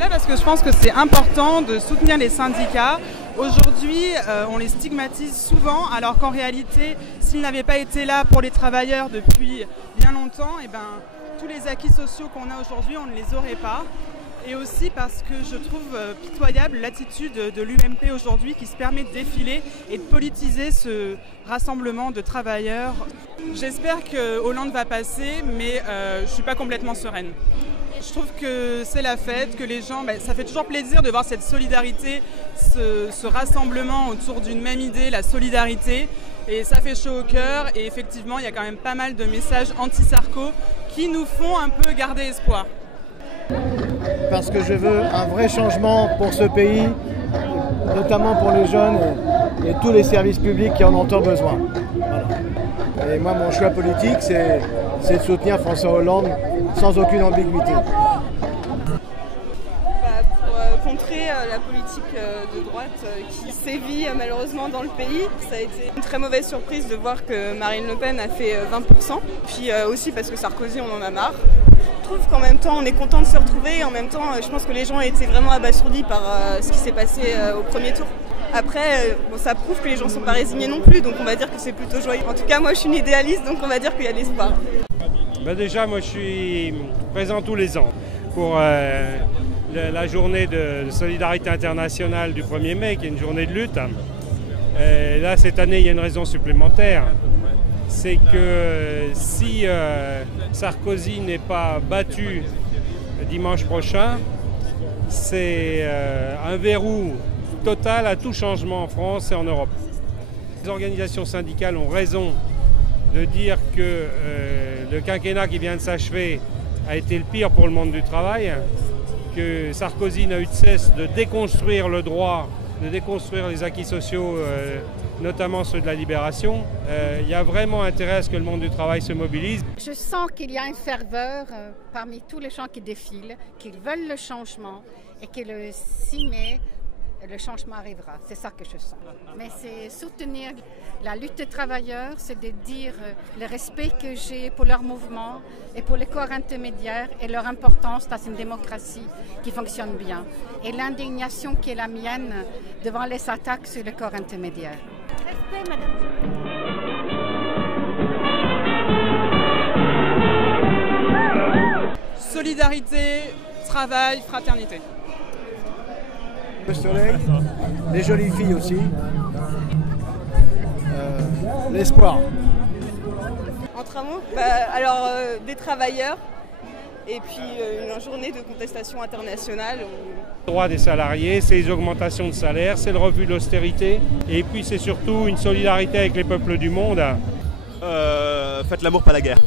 là parce que je pense que c'est important de soutenir les syndicats. Aujourd'hui, on les stigmatise souvent, alors qu'en réalité, s'ils n'avaient pas été là pour les travailleurs depuis bien longtemps, eh ben, tous les acquis sociaux qu'on a aujourd'hui, on ne les aurait pas. Et aussi parce que je trouve pitoyable l'attitude de l'UMP aujourd'hui qui se permet de défiler et de politiser ce rassemblement de travailleurs. J'espère que Hollande va passer, mais je ne suis pas complètement sereine. Je trouve que c'est la fête, que les gens, ça fait toujours plaisir de voir cette solidarité, ce rassemblement autour d'une même idée, la solidarité. Et ça fait chaud au cœur et effectivement, il y a quand même pas mal de messages anti-Sarko qui nous font un peu garder espoir. Parce que je veux un vrai changement pour ce pays, notamment pour les jeunes et tous les services publics qui en ont tant besoin. Voilà. Et moi, mon choix politique, c'est de soutenir François Hollande sans aucune ambiguïté. Pour contrer la politique de droite qui sévit malheureusement dans le pays, ça a été une très mauvaise surprise de voir que Marine Le Pen a fait 20%. Puis aussi parce que Sarkozy, on en a marre. Je trouve qu'en même temps, on est content de se retrouver et en même temps, je pense que les gens ont été vraiment abasourdis par ce qui s'est passé au premier tour. Après, ça prouve que les gens ne sont pas résignés non plus, donc on va dire que c'est plutôt joyeux. En tout cas, moi, je suis une idéaliste, donc on va dire qu'il y a de l'espoir. Déjà, moi, je suis présent tous les ans pour la journée de solidarité internationale du 1er mai, qui est une journée de lutte. Là, cette année, il y a une raison supplémentaire. C'est que si Sarkozy n'est pas battu dimanche prochain, c'est un verrou total à tout changement en France et en Europe. Les organisations syndicales ont raison de dire que le quinquennat qui vient de s'achever a été le pire pour le monde du travail, que Sarkozy n'a eu de cesse de déconstruire le droit, de déconstruire les acquis sociaux, notamment ceux de la libération. Il y a vraiment intérêt à ce que le monde du travail se mobilise. Je sens qu'il y a une ferveur parmi tous les gens qui défilent, qu'ils veulent le changement et que le 6 mai, le changement arrivera. C'est ça que je sens. Mais c'est soutenir la lutte des travailleurs, c'est de dire le respect que j'ai pour leur mouvement et pour les corps intermédiaires et leur importance dans une démocratie qui fonctionne bien. Et l'indignation qui est la mienne devant les attaques sur les corps intermédiaires. Respect, madame. Solidarité, travail, fraternité. Le soleil, les jolies filles aussi, l'espoir. Entre un mot, des travailleurs et puis une journée de contestation internationale. Le droit des salariés, c'est les augmentations de salaire, c'est le refus de l'austérité et puis c'est surtout une solidarité avec les peuples du monde. Faites l'amour, pas la guerre.